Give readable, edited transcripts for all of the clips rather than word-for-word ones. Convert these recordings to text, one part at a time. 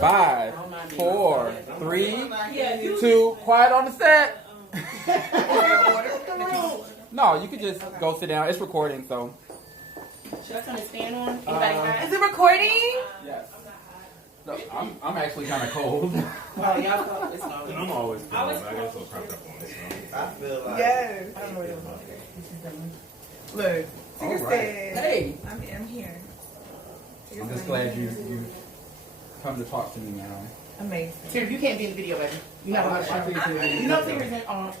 5, 4, 3, 2. Quiet on the set. No, you can just go sit down. It's recording, so. Should I turn the stand on? Is it recording? Yes. No, I'm actually kind of cold. Well, y'all thought it's not. I'm always cold. I get so cramped up on this. I feel like. Yes. I don't know what Look, Tigger All right. said, Hey. I'm here. I'm just glad you come to talk to me now. Amazing. Tigger, you can't be in the video, baby. You know I what? think it's You know Tigger's in on.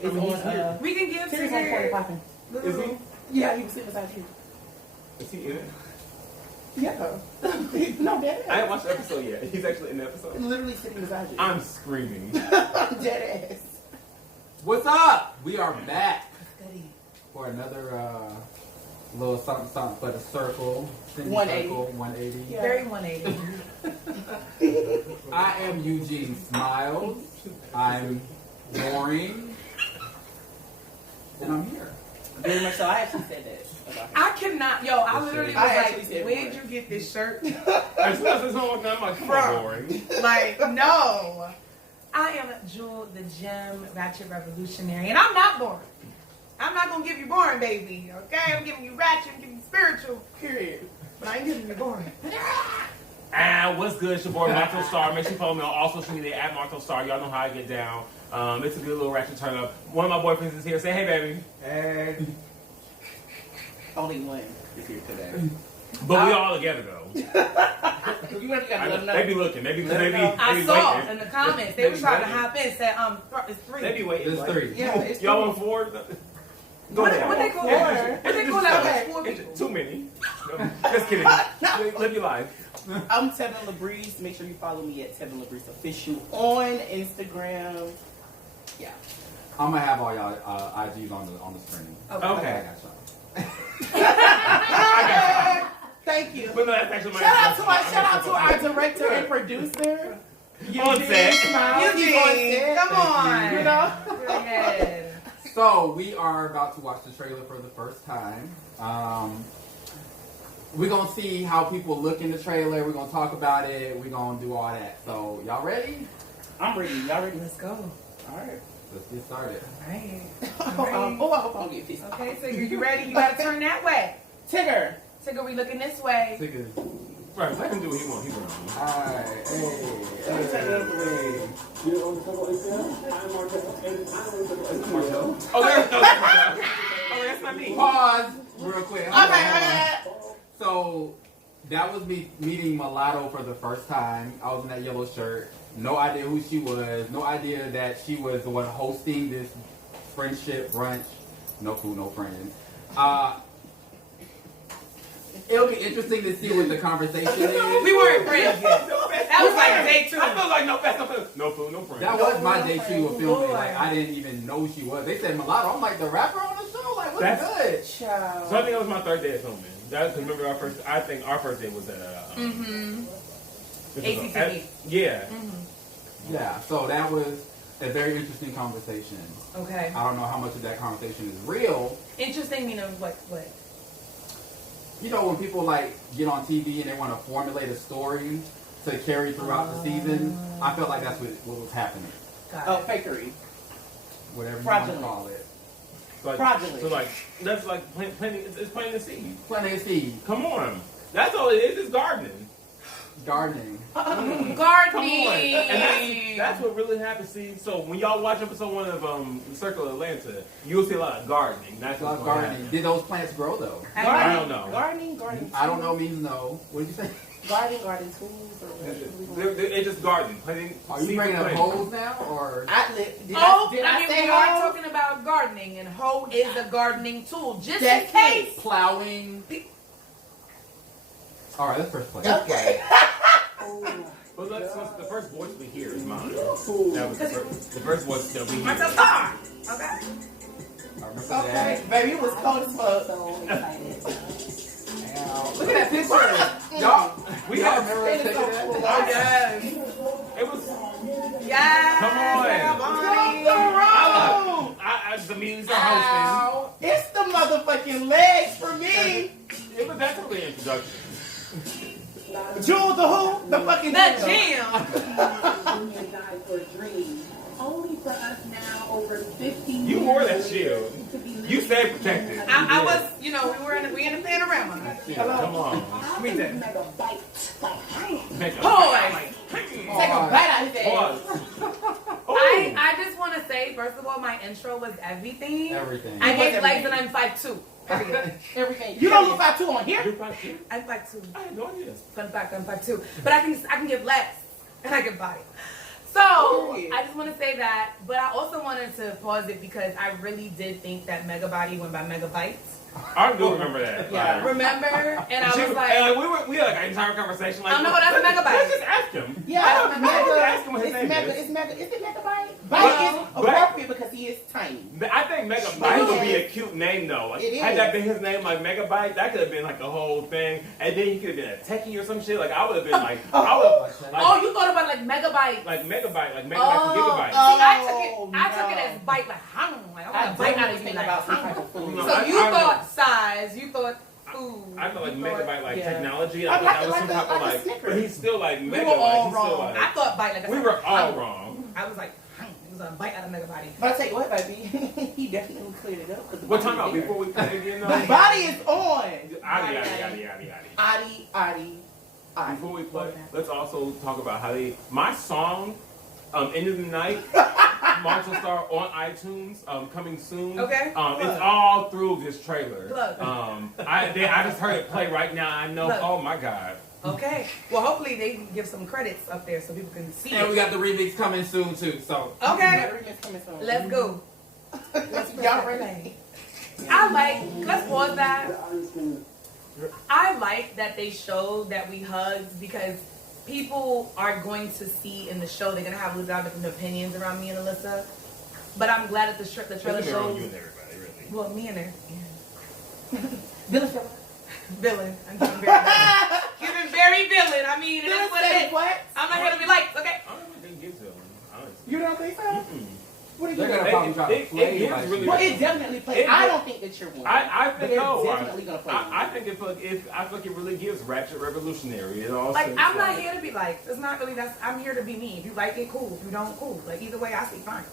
We can give Tigger's on Corey Tigger. Poppin'. Is he? Yeah, he was sitting beside you. Is he in it? Yeah. No, dead I haven't watched the episode yet. He's actually in the episode. Literally sitting beside you. I'm screaming. Dead ass. What's up? We are back for another little something for the circle. 180. 180. Yeah. Very 180. I am eugenesmilez. I'm boring. And I'm here. Very much so. I actually said that about her. I cannot, I literally was I actually like, said where'd boring. you get this shirt? I just I'm like, come on, boring. Like, no. I am Jewel, the gem, ratchet revolutionary, and I'm not boring. I'm not gonna give you boring, baby. Okay, I'm giving you ratchet, I'm giving you spiritual, period. But I ain't giving you boring. What's good? It's your boy Marto Star. Make sure you follow me on all social media at Marto Star. Y'all know how I get down. It's a good little ratchet turn up. One of my boyfriends is here. Say hey, baby. Hey. Only one is here today. But we all together though. You really gotta let them know. They be looking. They be I saw waiting. in the comments, they were trying to hop in, said, it's 3. They be waiting. There's 3. Yeah, it's Y'all want 4? Go What ahead. they call that? What they call that? Okay. 4 people. Too many. No, just kidding. Live your life. I'm Tevin LaBreeze. Make sure you follow me at Tevin LaBreeze Official on Instagram. Yeah. I'm gonna have all y'all IGs on the screen. Okay. Okay. I got y'all. Thank you. But no, that's actually my Shout out to our director and producer. On set. Eugene, come on. You know? Go ahead. So we are about to watch the trailer for the first time. We're gonna see how people look in the trailer. We're gonna talk about it. We're gonna do all that. So y'all ready? I'm ready. Y'all ready? Let's go. All right. Let's get started. All right. I hope I don't get pissed. Okay, so you ready? You gotta turn that way. Tigger. Tigger, we looking this way. Tickets. Right, let him do what he wants. He wants. Alright, Marcel. Oh, there's no. Oh, that's not me. Pause real quick. Okay. So that was me meeting Mulatto for the first time. I was in that yellow shirt. No idea who she was. No idea that she was the one hosting this friendship brunch. No food, no friends. It'll be interesting to see what the conversation is. We weren't friends yet. That was like day 2. I feel like no food, no friends. That was my day 2 of filming. Like I didn't even know who she was. They said Mulatto. I'm like the rapper on the show. Like what's good? So I think that was my 3rd day of filming. That's remember I think our first day was at ACTV. Yeah. Yeah. So that was a very interesting conversation. Okay. I don't know how much of that conversation is real. Interesting, what? You know when people like get on TV and they want to formulate a story to carry throughout the season. I felt like that's what was happening. Fakery. Whatever you Fraudulent. want to call it. Fraudulent. So like that's like planting. It's planting the seed. Planting a seed. Come on, that's all it is. It's gardening. Gardening. Gardening. Come on, and that's what really happens. See, so when y'all watch episode 1 of Circle of Atlanta, you'll see a lot of gardening. That's what's going to Gardening. happen. Did those plants grow though? I don't know. Gardening. I don't know means no. What did you say? Garden tools or It's just gardening. Planting. Are you bringing up hoes now or? Did I mean, say we are hoe? talking about gardening, and hoe is a gardening tool, just That's in case. Plowing. All right, let's first play. Okay. Well, the first voice we hear is mine. That was the first voice that we hear. Marcel Star. Okay. I remember Okay. that. Baby, it was cold as fuck. So excited. Look at that picture. Y'all remember us taking that? Oh, yes. It was. Yes. Come on. I just immediately start hosting. It's the motherfucking legs for me. It was that's only an introduction. Jewel the who? The fucking The gym. cute. You stay protected. I was, you know, we in the panorama. Come on. Me too. Make a Pause. Take a bite out his ass. Pause. I just want to say, first of all, my intro was everything. Everything. I gave legs and I'm 5'2". Everything. You don't look 5'2" on here. You're 5'2"? I'm 5'2". I had no idea. Fun fact, I'm 5'2". But I can give legs and I can body. So I just want to say that, but I also wanted to pause it because I really did think that Megabody went by Megabytes. I do remember that. Yeah. Remember? And I was And like, we had like an entire conversation. Like, I know, that's Megabyte. Let's just ask him. Yeah, I don't ask him what his name is. Is it Megabyte? But- Byte is appropriate because he is tiny. I think Megabyte would be a cute name though. Like, It had is. that been his name, like Megabyte, that could have been like a whole thing. And then he could have been a techie or some shit. Like I would have been like, I would have oh, you thought about like Megabyte. like Megabyte to Gigabyte. See, I took it as bite, like, I want I to bite out of you. think Like, about some type of food. No, so you I thought size, you thought food. I felt like you thought- Megabyte like yeah. technology. I I thought like that was it some like type of a like, Snickers. but he's still like We Mega. were all He's still wrong. I like, thought bite like we were all wrong. I was like, it was a bite out of Megabody. But I tell you what, baby, he definitely cleared it up. 'Cause the What body time out is there. before we play again though? The body is on. Adi. Adi. Before we play, let's also talk about how my song, End of the Night, Marshall Star on iTunes, coming soon. Okay. It's all through this trailer. Look. I just heard it play right now. I know. Look. Oh my God. Okay. Well, hopefully they can give some credits up there so people can see And it. we got the remix coming soon too. So Okay. Everything's coming soon. Let's go. Y'all ready? Let's pause that. I like that they showed that we hugged because people are going to see in the show, they're going to have a lot of different opinions around me and Alyssa. But I'm glad that the trailer It's around shows. you and everybody, really. Well, me and her. Villain Stella. Villain. I'm giving very villain. Giving very villain. I mean, it is what it is. What? I'm not here to be liked, okay? I don't think it gives villain, honestly. You don't think so? Mm-mm. What are you they're doing? gonna probably try to it play gives like really shit. Well, it definitely plays. It- I don't think that you're one. I But think they're no. definitely gonna play. I think it really gives Ratchet Revolutionary. It all Like, seems I'm not here to be liked. It's not really, I'm here to be me. If you like it, cool. If you don't, cool. Like, either way, I say fine.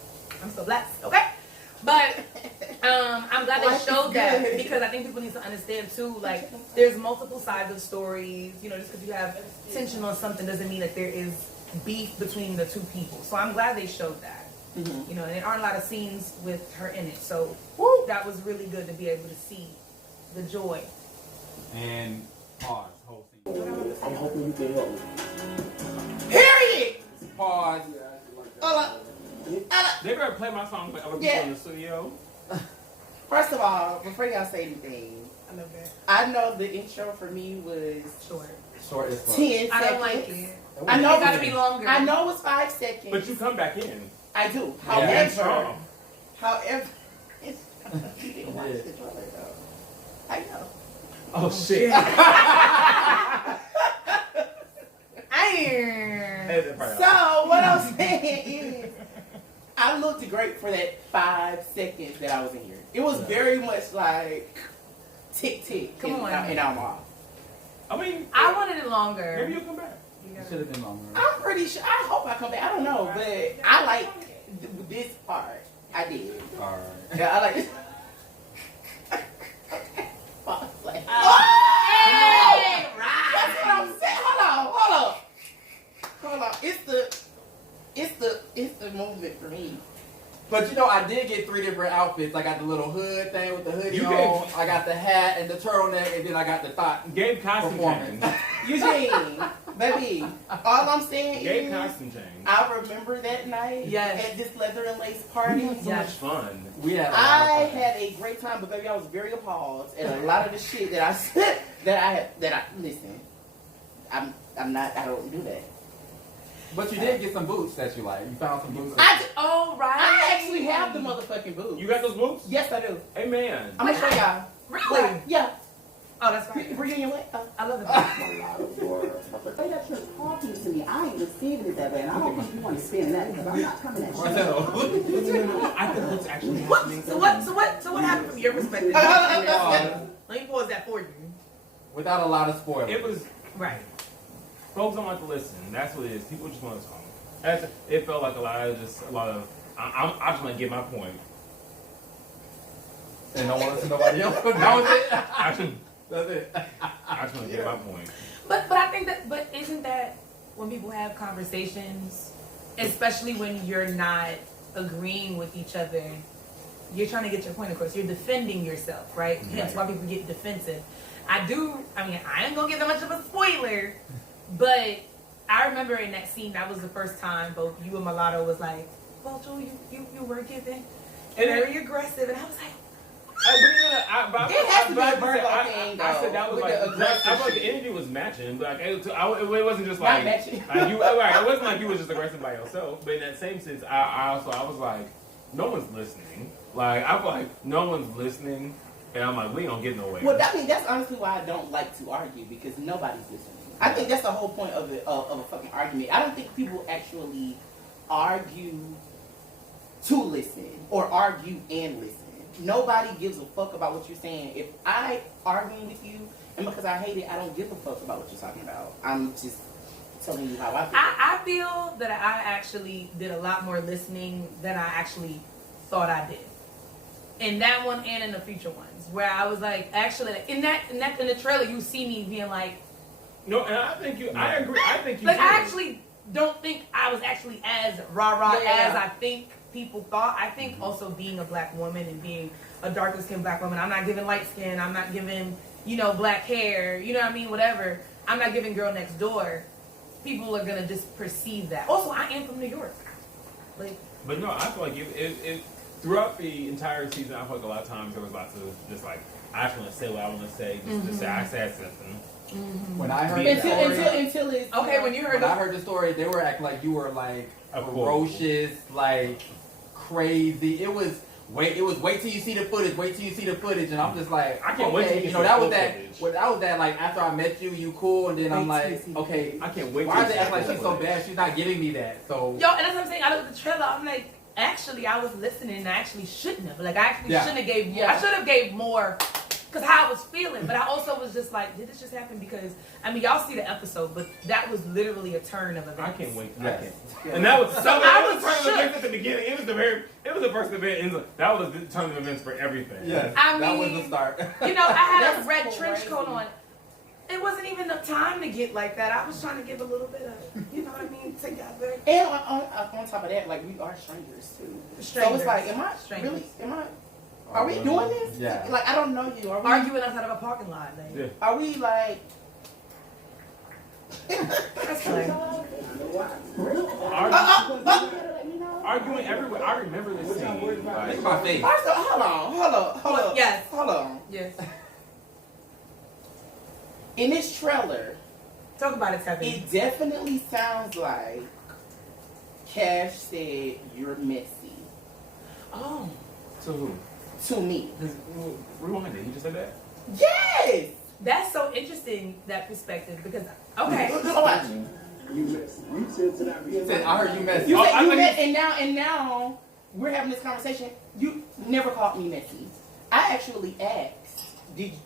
I'm so blessed, okay? But I'm glad Life they is showed that good. because I think people need to understand too. Like, there's multiple sides of stories. You know, just because you have tension on something doesn't mean that there is beef between the two people. So I'm glad they showed that. Mhm. You know, and there aren't a lot of scenes with her in it. So that was really good to be able to see the joy. And pause. Whole scene. I'm hoping you can help me. Period. Pause. Hold up. They're gonna play my song with other people Yeah. in the studio. First of all, before y'all say anything, I love that. I know the intro for me was Short. Short as fuck. 10 seconds. I don't like it. I know It gotta be longer. I know it's 5 seconds. But you come back in. I do. Yeah. And However, strong. it's, you didn't watch the trailer though. I know. Oh shit. So what I'm saying is, I looked great for that 5 seconds that I was in here. It was very much like tick tick. Come on. And I'm off. I mean, I wanted it longer. maybe you'll come back. It should have been longer. I'm pretty sure. I hope I come back. I don't know, but I like this part. I did. Alright. Yeah, I like this. Like, Hey, that's what I'm saying. Hold on. It's the movement for me. But you know, I did get 3 different outfits. I got the little hood thing with the hoodie You on. I got the hat and the turtleneck, and then I got the thought Gabe performance. Constantine. Eugene, baby, all I'm saying Gabe is, Constantine. I remember that night Yes. at this leather and lace party. So much Yes. fun. We had. I had a great time, but baby, I was very appalled at a lot of the shit that I said listen. I don't do that. But you did get some boots that you like. You found some boots. Oh, right. I actually have the motherfucking boots. You got those boots? Yes, I do. Hey man. I'm gonna show y'all. Really? Yeah. Oh, that's fine. Reunion what? I love it. But they got you talking to me. I ain't receiving it that way, and I don't think you want to spend that because I'm not coming at you. I think what's actually What? happening. So what happened from your perspective? Let me pause that for you. Without a lot of spoilers. It was Right. folks don't like to listen. That's what it is. People just want to talk. It felt like a lot of. I just want to get my point. And don't want to listen to nobody else. That was it. That's it. I just want to get my point. But I think that, but isn't that when people have conversations, especially when you're not agreeing with each other, you're trying to get your point across. You're defending yourself, right? Hence why people get defensive. I ain't gonna give that much of a spoiler, but I remember in that scene, that was the first time both you and Mulatto was like, well, Joe, you were giving very aggressive, and I was like, It has to be a Virgo thing, though. I said that was with like, the aggressive I thought the shit. energy was matching, but like, it wasn't just Not like, matching. you. Right, it wasn't like you was just aggressive by yourself. But in that same sense, I was like, no one's listening. Like I feel like no one's listening, and I'm like, we don't get nowhere. Well, I mean, that's honestly why I don't like to argue, because nobody's listening. I think that's the whole point of a fucking argument. I don't think people actually argue to listen or argue and listen. Nobody gives a fuck about what you're saying. If I arguing with you and because I hate it, I don't give a fuck about what you're talking about. I'm just telling you how I feel. I feel that I actually did a lot more listening than I actually thought I did. In that one and in the future ones, where I was like, actually, in the trailer, you see me being like, no, and I think you. I agree. I think you. like, did. I actually don't think I was actually as rah-rah as I think people thought. I think also being a black woman and being a darker skinned black woman, I'm not giving light skin, I'm not giving, black hair, you know what I mean, whatever. I'm not giving girl next door. People are gonna just perceive that. Also, I am from New York. Like, But no, I feel like it throughout the entire season, I feel like a lot of times there was lots of just like, I just want to say what I want to say, just to say I said something. When I heard the story, Until it's okay, when you heard when I heard the story, they were acting like you were like Of course. ferocious, like crazy. It was wait till you see the footage. Wait till you see the footage, and I'm just like, I can't wait till you see that was the that. footage. Well, that was that. Like after I met you, you cool, and then I'm like, okay, I can't wait. why till is it you acting like see she's the so footage. bad? She's not giving me that. So yo, and that's what I'm saying. I looked at the trailer, I'm like, actually, I was listening, and I actually shouldn't have. Like, I actually shouldn't have gave more. I should have gave more, because how I was feeling. But I also was just like, did this just happen? Because, I mean, y'all see the episode, but that was literally a turn of events. I can't wait. Yes. And that was So I was turn of shook. events at the beginning. It was the first event. That was the turn of events for everything. yes, I that was mean, the start. I had a That's red trench crazy. coat on. It wasn't even enough time to get like that. I was trying to give a little bit of, you know what I mean, together. And on top of that, like, we are strangers too. So it's like, are we doing this? Yeah. Like, I don't know you. Are we Arguing outside of a parking lot. Like, Yeah. Are we like? that's like, Arguing everywhere. I remember this scene. Look Like, at my face. First of all, hold on. Yes. Hold on. yes. In this trailer, Talk about it, Kevin. it definitely sounds like Cash said you're messy Oh. to who? to me. Rewind it. You just said that. Yes. That's so interesting, that perspective, because, okay. Watch. He said, I heard you messy. You Oh, said I you thought met, and now we're having this conversation. You never called me messy. I actually asked,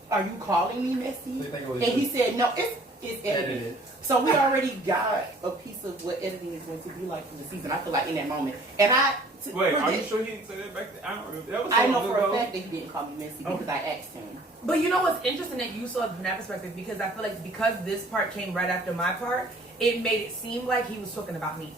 are you calling me messy? They think it was And he just said, no, it's edited. edited. So we already got a piece of what editing is going to be like for the season. I feel like in that moment. And Wait, are you sure he didn't say that back then? I don't remember. That was so I know long for ago. a fact that he didn't call me messy because I asked him. But you know what's interesting that you saw it from that perspective, because I feel like because this part came right after my part, it made it seem like he was talking about me.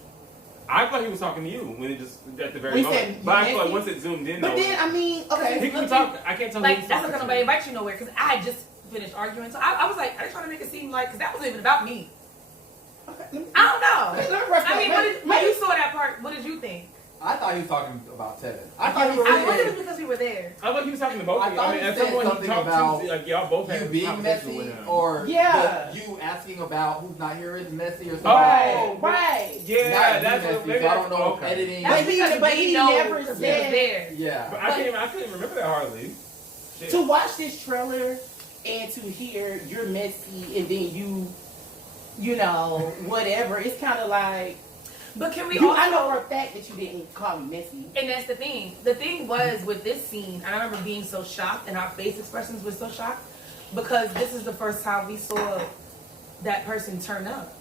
I thought he was talking to you when it just at the very We moment. said But I you feel like messy. once it zoomed in, But though, then, I mean, he okay. can talk. I can't tell who Like, he's that's not talking gonna to. invite you nowhere, because I had just finished arguing. So I was like, I was trying to make it seem like, because that wasn't even about me. Okay. I don't know. Let me rest I mean, that. when you saw that part, what did you think? I thought he was talking about Tevin. I thought he was I wonder if saying it's because we were there. I thought he was talking to both I of you. thought I mean, he at said some point he something talked about to like y'all both had you a being conversation with messy, him. or Yeah. you asking about who's not here is messy or something. Right, right. Yeah, Not that's you what messy, so I don't know if okay. editing. That's because but we he know never because we said- was there. Yeah. But I couldn't even remember that hardly. Shit. To watch this trailer and to hear you're messy and then you know, whatever, it's kind of like, But can we I know also... for a fact that you didn't call me messy. And that's the thing. The thing was with this scene, I remember being so shocked, and our face expressions were so shocked, because this is the first time we saw that person turn up.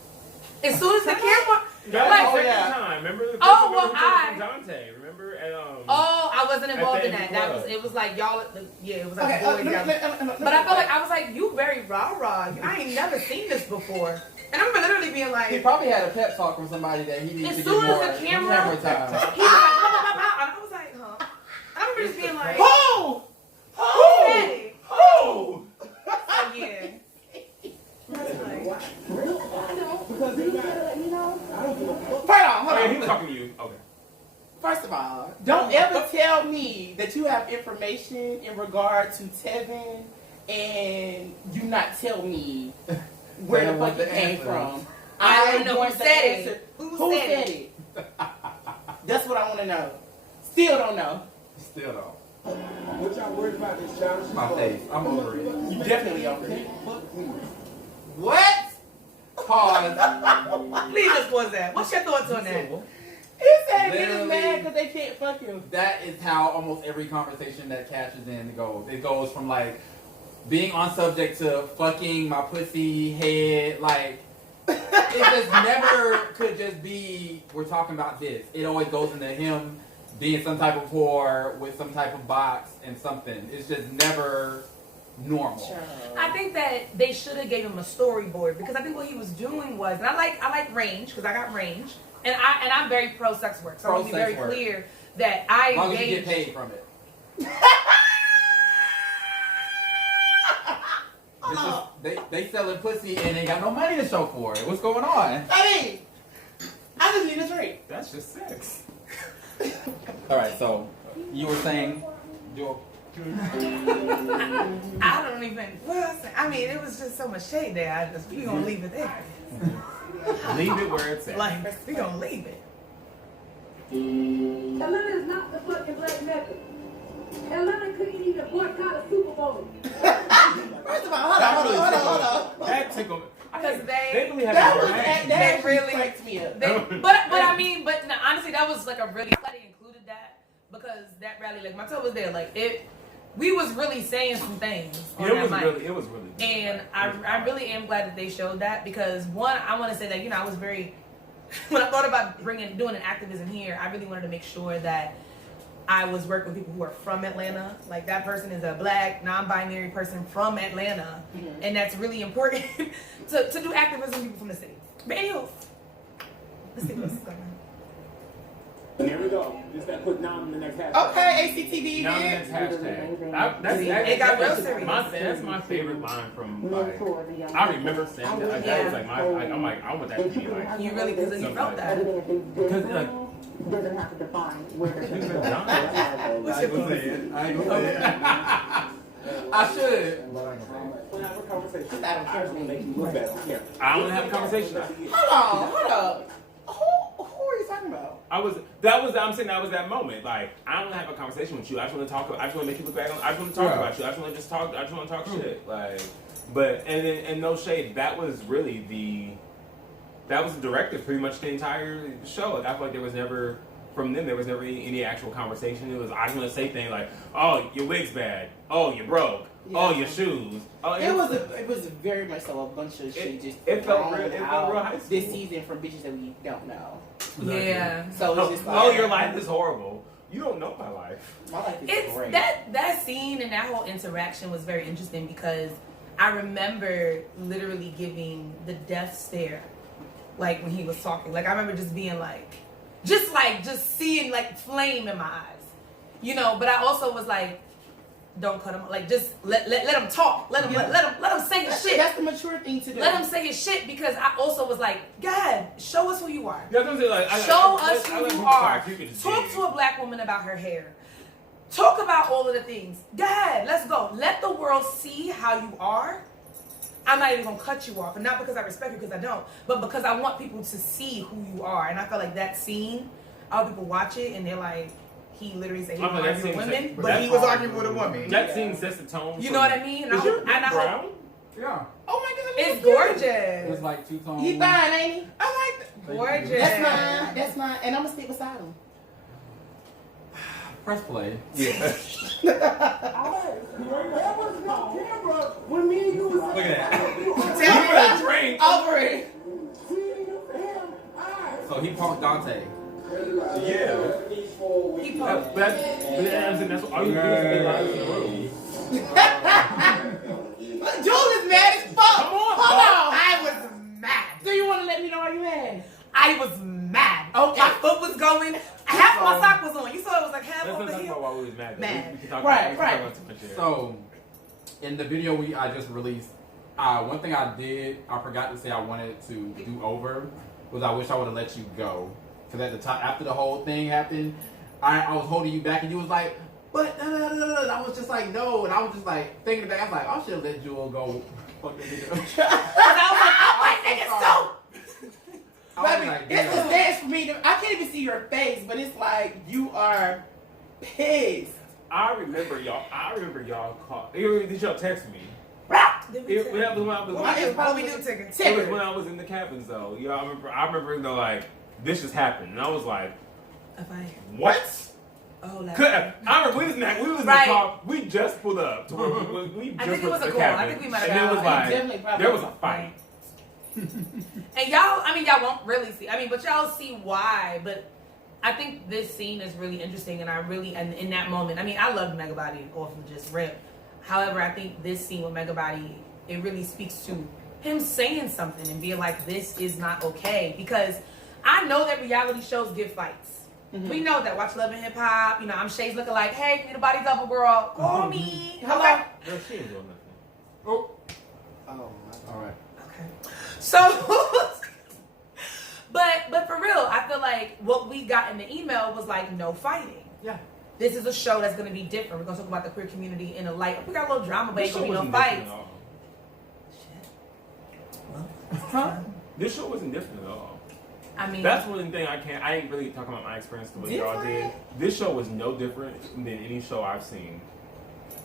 As soon as the camera, That Like- was the Oh, yeah. second time. Remember the Oh, remember well, from Dante. Remember at Oh, I wasn't involved in At the that. end It was like y'all. Yeah, it was like Okay, boys. But I felt like I was like, you very rah. I ain't never seen this before. And I remember literally being He like, probably had a pep talk from somebody that he needs As to soon get as more the camera- time. he was like, pow, pow, pow. And I was like, huh? I remember just being like, Who? who said it? Who? So yeah. That's like, Because you gotta let me know. I don't give a fuck. Hold on, Oh, yeah, he hold was on. talking to you. Okay. First of all, don't ever tell me that you have information in regard to Tevin and you not tell me where the fuck it came from. I don't know want who the said it. answer. Who Who said said it? That's what I want to know. Still don't know. Still though. What y'all worried about this challenge? My face. I'm over it. You definitely over it. What? Pause. please just pause that. What's your thoughts on that? He said niggas Literally. mad because they can't fuck him. That is how almost every conversation that cashes in goes. It goes from like being on subject to fucking my pussy head. Like it just never could just be we're talking about this. It always goes into him being some type of whore with some type of box and something. It's just never normal. I think that they should have gave him a storyboard because I think what he was doing was, and I like range because I got range, and I'm very pro sex work, so I want to be very Pro-sex work. clear that I As long as you engage. get paid from it. It's just, they selling pussy and they got no money to show for it. What's going on? Hey, I just need a drink. That's just sex. All right, so you were saying, I don't even. Well, I mean, it was just so much shade there. We gonna leave it there. Leave it where it's at. Like we gonna leave it. Atlanta is not the fucking black mecca. Atlanta couldn't even boycott a Super Bowl. First of all, hold on. That tickled. Because They really had That a was word. that They actually really- cracks me up. But I mean, but no, honestly, that was like a really glad they included that because that rally, like my toe was there, like it. We was really saying some things on It that was mic. really. It was really. Good. And I really am glad that they showed that because one, I want to say that I was very when I thought about doing an activism here, I really wanted to make sure that I was working with people who are from Atlanta. Like that person is a black, non-binary person from Atlanta, and that's really important to do activism with people from the city. But anyhow, let's see what's going on. And here we go. Just that put down in the next hashtag. Okay, ACTV. Now man. that's hashtag. That's It got real that's serious. That's my favorite line from. Like, I remember saying that. Like, that was like my. I'm like, I want that to be like. You really, because you felt that. Because like. Doesn't have to define where they're Who's going. been done? What's your thoughts? I ain't gonna say it. I should. We'll have a conversation. I don't care. I just want to make you look bad on camera. I want to have a conversation. Hold up. Who are you talking about? I'm saying that was that moment. Like, I don't want to have a conversation with you. I just want to talk. I just want to make you look back. I just want to talk about you. I just want to just talk. I just want to talk shit. Like, but and no shade. That was really that was the directive pretty much the entire show. Like, I feel like there was never any actual conversation. It was I just want to say things like, oh, your wig's bad. Oh, you broke. Yeah. Oh, your shoes. Oh, It was very much so a bunch of shit just it felt thrown real. It felt out real high school. this season from bitches that we don't know. Yeah. So it's just like, Oh, your life is horrible. You don't know my life. My life is It's great. that scene and that whole interaction was very interesting because I remember literally giving the death stare, like when he was talking. Like I remember just being like, just seeing like flame in my eyes, you know. But I also was like, don't cut him. Like just let him talk. Let him say his shit. That's the mature thing to do. Let him say his shit because I also was like, God, show us who you are. Yeah, I'm saying, like, Show us who you are. You can just Talk dig. to a black woman about her hair. Talk about all of the things. Go ahead, let's go. Let the world see how you are. I'm not even gonna cut you off, and not because I respect you, because I don't, but because I want people to see who you are. And I feel like that scene, other people watch it and they're like, he literally said he was I feel that arguing with scene women, said- but he was arguing with a woman. That scene sets the tone. You for- know what I mean? And Is your and I brown? Yeah. Oh my god, it's It gorgeous. was like two tones. He fine, ain't he? I like that. Gorgeous. That's mine, and I'm gonna stick beside him. Press play. Yeah. There was no camera when me and you was Look at that. You got a drink. Over it. seeing him. So he punked Dante. Yeah. He But punked. that's what all you do is be honest in the room. Jules is mad as fuck. Come on, Hold on. I was mad. Do you want to let me know why you mad? I was mad. Okay. My foot was going. Half of my sock was on. You saw it was like half Let's over not talk here. about why we was mad. Mad. We can talk Right, about, right. We can talk about too much here. So, in the video I just released, one thing I did, I forgot to say I wanted to do over, was I wish I would have let you go. Because at the time, after the whole thing happened, I was holding you back and you was like, but, and I was just like, no. And I was just like, thinking back, I was like, I should have let Jewel go. Fuck that nigga. Because I was like, I like niggas too. I was Baby, like, it's damn. a dance for me. I can't even see your face, but it's like you are pissed. I remember y'all called. Did y'all text me? Then we That took- was when I was. What we do took it. It was when I was in the cabins though. You know, I remember you know, like this just happened, and I was like, If I, what? oh, like, I remember we was in the Right. car. We just pulled up to where we I just think it was went to a the call. cabin, I think we might have and it got was a call. like Definitely probably there was was a fight. And y'all, I mean, y'all won't really see. I mean, but y'all see why. But I think this scene is really interesting, and I really, and in that moment, I mean, I loved Megabody off of just rip. However, I think this scene with Megabody, it really speaks to him saying something and being like, "This is not okay." Because I know that reality shows give fights. Mm-hmm. We know that. Watch Love and Hip Hop. You know, I'm Shay's looking like, "Hey, need a body double, girl? Call me." Hello. Okay. Girl, she ain't doing nothing. Oh, Oh my all right. Okay. So, but for real, I feel like what we got in the email was like no fighting. Yeah. This is a show that's going to be different. We're going to talk about the queer community in a light. We got a little drama, but This ain't show going to be wasn't no different fights. at all. Shit. Well, This show wasn't different at all. I mean, That's one thing I ain't really talking about my experience to what y'all did. Different? This show was no different than any show I've seen.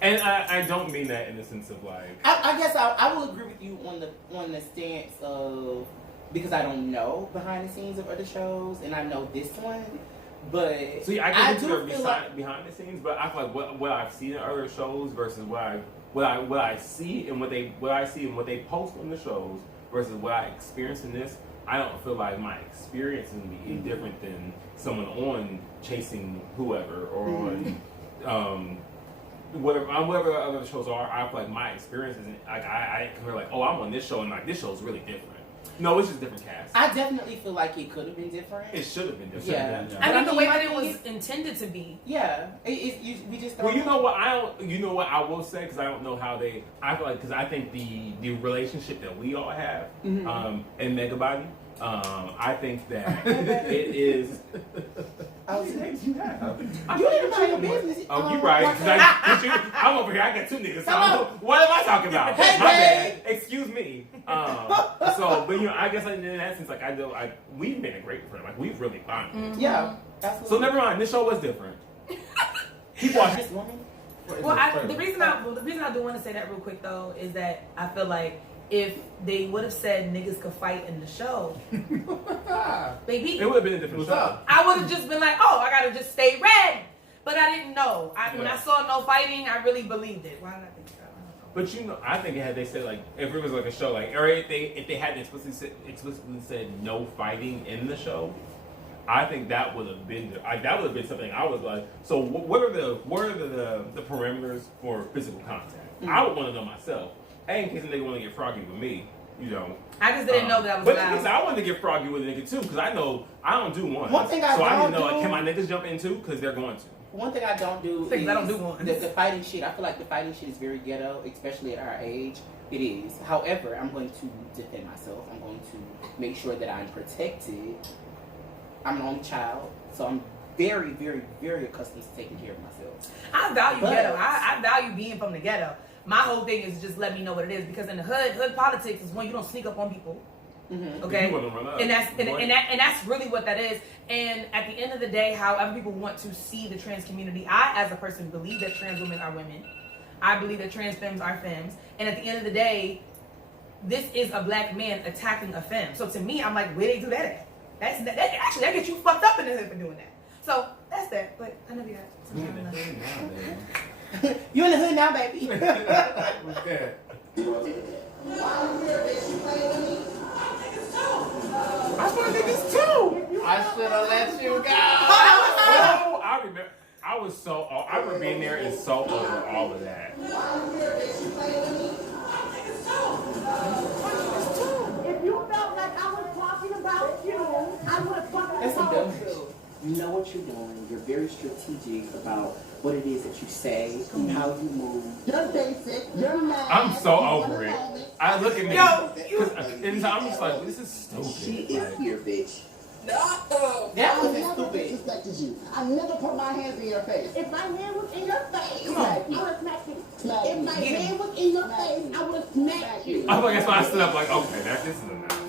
And I don't mean that in the sense of like I guess I will agree with you on the stance of, because I don't know behind the scenes of other shows and I know this one, but see I can do consider feel like behind the scenes, but I feel like what I've seen in other shows versus what I see and what they post on the shows versus what I experience in this, I don't feel like my experience is gonna be any different than someone on Chasing Whoever or on whatever other shows are. I feel like my experience is like I compare like, oh, I'm on this show and like this show is really different. No, it's just different cast. I definitely feel like it could have been different. It should have been different. Yeah. I But mean, the way my that it thing was is- intended to be. Yeah, we just don't Well, you know what I will say, because I don't know how they. I feel like because I think the relationship that we all have in Megabody, I think that it is. I was You have. you didn't mind your business. Oh, you right. 'Cause I'm over here. I got two niggas. So Hello. what am I talking about? Hey, My babe. bad. Excuse me. But you know, I guess in that sense, like we've been a great friend. Like we've really bonded. Yeah, absolutely. So never mind. This show was different. Keep watching. This woman. Well, the reason I do want to say that real quick though is that I feel like if they would have said niggas could fight in the show, baby, It would have been a different What's show. up? I would have just been like, oh, I gotta just stay red. But I didn't know. When I Yeah. saw no fighting, I really believed it. Why did I think that? I don't know. But you know, I think had they said like if it was like a show like or if they had explicitly said no fighting in the show, I think that would have been something I was like. So what are the parameters for physical contact? I would want to know myself. Hey, in case a nigga want to get froggy with me, you know. I just didn't know that was But allowed. I wanted to get froggy with a nigga too because I know I don't do one. One thing I so I don't need to know like, do- can my niggas jump in too? Because they're going to. One thing I don't do Things is I don't do once. the fighting shit. I feel like the fighting shit is very ghetto, especially at our age. It is. However, I'm going to defend myself. I'm going to make sure that I'm protected. I'm an only child, so I'm very, very, very accustomed to taking care of myself. I value But- ghetto. I value being from the ghetto. My whole thing is just let me know what it is because in the hood politics is when you don't sneak up on people. Okay, You wouldn't run up. and that's really what that is. And at the end of the day, however people want to see the trans community, I as a person believe that trans women are women. I believe that trans femmes are femmes. And at the end of the day, this is a black man attacking a femme. So to me, I'm like, where they do that at? That gets you fucked up in the hood for doing that. So that's that. But I know we got some time left. You in the hood now, baby. What's that? I want niggas too. I should have let you go. Oh, I remember. I remember being there and so over all of that. If you felt like I was talking about you, I would have fucking told you. You know what you're doing. You're very strategic about what it is that you say and how you move. You're basic. You're mad. I'm so over it. I look at me. And I'm just like, this is stupid. She is here, bitch. That was stupid. Disrespected you. I never put my hands in your face. If my hand was in your face, I would have smacked you. If my hand was in your face, I would have smacked you. I guess when I stood up, like, okay, this is enough.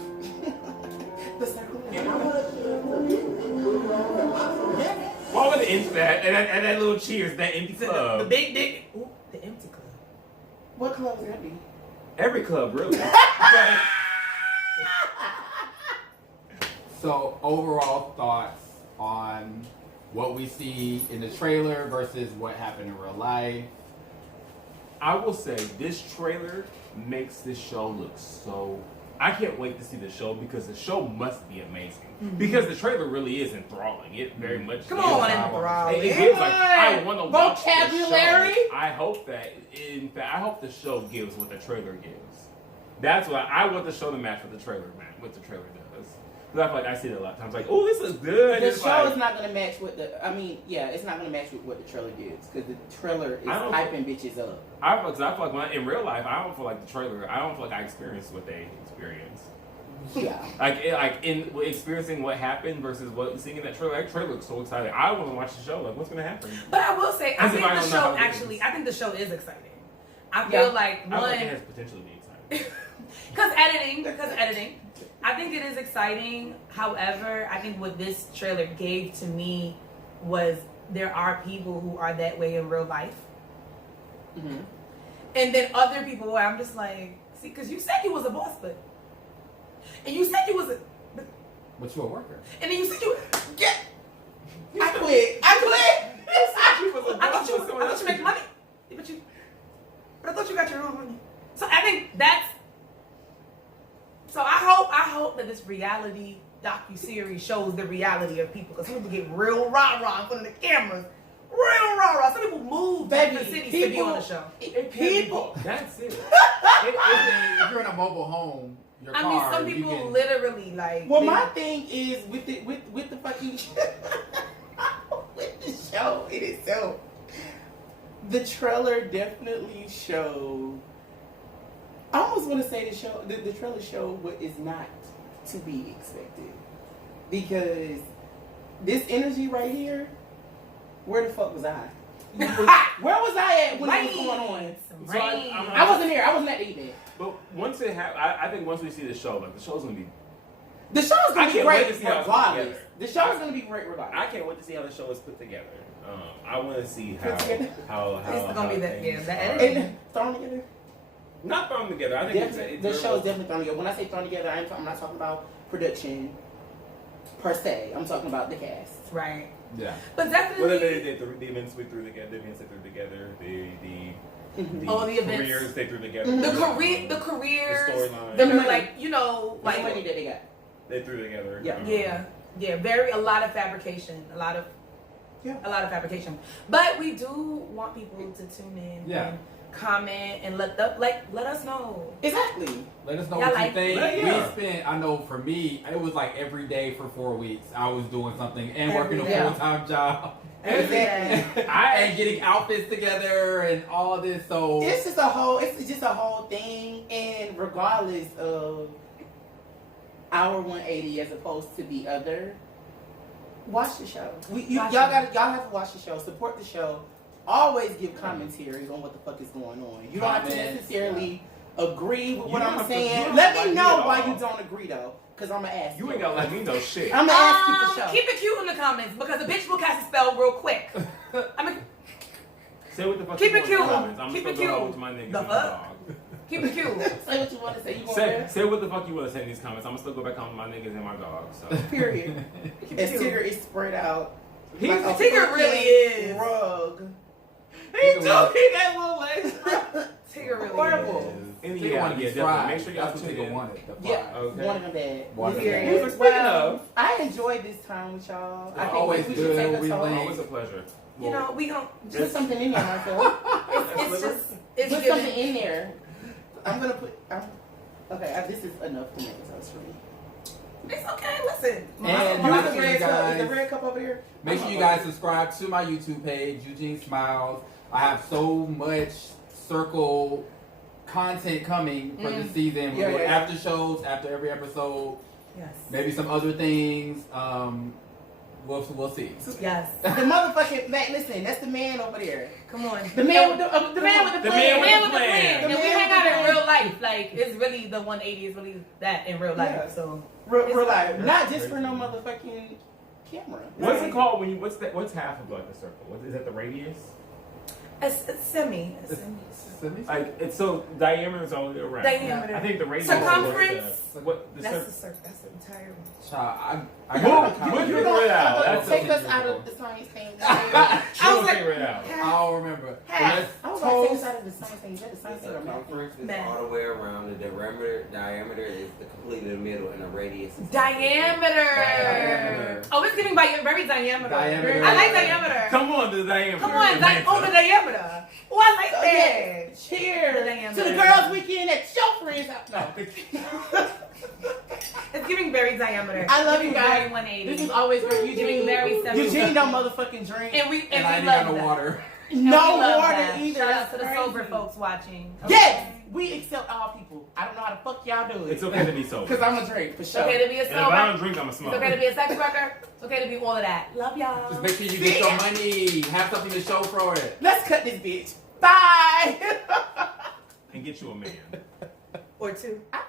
What was the empty and that little cheers, that empty club? The big dick. Ooh, the empty club. What club would that be? Every club, really. So overall thoughts on what we see in the trailer versus what happened in real life. I will say this trailer makes this show look so. I can't wait to see the show because the show must be amazing. Mm-hmm. Because the trailer really is enthralling. It very much. Come is. on, enthralling. It gives like I want to watch vocabulary. The show. I hope that. In fact, I hope the show gives what the trailer gives. That's what I want the show to match what the trailer does. Because I feel like I see it a lot of times. Like, oh, this is good. The it's show like, is not going to match with the. I mean, yeah, it's not going to match with what the trailer gives because the trailer is hyping bitches up. I feel like in real life, I don't feel like the trailer. I don't feel like I experienced what they experienced. Yeah. Like in experiencing what happened versus what seeing in that trailer. That trailer looks so exciting. I want to watch the show. Like, what's going to happen? But I will say, I think the show is exciting. I feel like I think it has potential to be exciting. Because editing. I think it is exciting. However, I think what this trailer gave to me was there are people who are that way in real life. Mm-hmm. And then other people where I'm just like, see, because you said you was a boss, but. And you said you was a. But you're a worker. And then you said you. Yeah. I quit. I thought you make money. But I thought you got your own money. So I think that's. So I hope that this reality docuseries shows the reality of people because people get real rah-rah in front of the cameras. Real rah-rah. Some people move to different cities to be on the show. People. That's it. If you're in a mobile home, your car, some people literally like. Well, my thing is with the fucking with the show in itself. The trailer definitely showed. I almost want to say the trailer showed what is not to be expected. Because this energy right here, where the fuck was I? Where was I at when it was going on? So I wasn't there. I wasn't at the event. But once it I think once we see the show, like the show's gonna be. The show's gonna be great regardless. The show's gonna be great regardless. I can't wait to see how the show is put together. I want to see how it's gonna be that and thrown together. Not thrown together. I think the show is definitely thrown together. When I say thrown together, I'm not talking about production per se. I'm talking about the cast. Right. Yeah. But definitely. The events we threw together, the events they threw together, the careers they threw together. The careers. The storyline. The like, like the money that they got. They threw together. Yeah. A lot of fabrication. A lot of fabrication. But we do want people to tune in. Yeah. And comment and let us know. Exactly. Let us know what you think. Yeah. We spent, I know for me, it was like every day for 4 weeks. I was doing something and working a full-time job. Exactly. And getting outfits together and all this. So it's just a whole thing. And regardless of our 180 as opposed to the other, watch the show. Y'all have to watch the show. Support the show. Always give commentaries on what the fuck is going on. You don't have to necessarily agree with what I'm saying. Let me know why you don't agree though, because I'm gonna ask you. You ain't gotta let me know shit. I'm gonna ask you for sure. Keep it cute in the comments because the bitch will cast a spell real quick. Say what the fuck keep you it cute. I'm Keep it cute. cute. With my niggas The and my fuck? dog. Keep it cute. Say what you want to say. Say what the fuck you want to say in these comments. I'm gonna still go back home with my niggas and my dog. So. Period. As Tigger is spread out. Tigger really is. Rug. He got little legs. Tigger really Horrible. is. And They want to be definitely. fried. Make sure y'all That's what tune they in. wanted. The Yeah, fried. Okay. one of them bad. One of them Period. bad. Speaking Well, of, I enjoyed this time with y'all. I You're think always we good. should take We a link. talk. always a pleasure. you know, we gonna Put just something in there, myself. it's just it's Put something giving. in there. I'm gonna put. Okay, this is enough tomatoes for me. It's okay. Listen, And Hold on, make the sure red you cup. Is guys the red cup over here? make sure you guys subscribe to my YouTube page, Eugene Smiles. I have so much circle content coming for this season. We're doing after shows after every episode. yes, Maybe some other things. We'll see. yes. The motherfucking man. Listen, that's the man over there. Come on, The man with the man with the The plan. man with the plan. The And we man hang with out the in plan. real life. Like it's really the 180 is really that in real life. Yeah. So Real life, not just crazy. for no motherfucking camera. What's it called when you? What's half of like a circle? What is that? The radius? it's semi. Like it's so diameter is all the way around. Diameter. I think the radius. Circumference? Is what the That's the circle. That's the entire one. Child, I We'll got figure it out. That's Take us so out simple. of the science thing. I We'll was like, figure it out. I don't remember. Half. I was like, take us out of the science thing. Is that the The science thing or math? circumference is Math. all the way around. The diameter is the completely the middle, and the radius is Diameter. Diameter. Oh, it's giving by very diameter. Diameter. I like diameter. Come on, the diameter. Come on, the diameter. Oh, I like that. Yeah. The Cheers diameter. to the girls' weekend at your friends' house. No. It's giving very diameter. I love It's you giving guys. Very 180. This is always great. It's giving very 70. Eugene don't motherfucking drink. And we And I ain't love got no that. water. And no we love water that. either. Shout out That's to the crazy. sober folks watching. Yes, we accept all people. I don't know how the fuck y'all do it. It's okay to be sober. Because I'm a drink for It's sure. okay to be a And if I don't sober. drink, I'm a It's smoker. okay to be a sex worker. It's okay to be all of that. Love y'all. Just make sure you get your money. Have something to show for it. Let's cut this bitch. Bye. And get you a man. Or two. I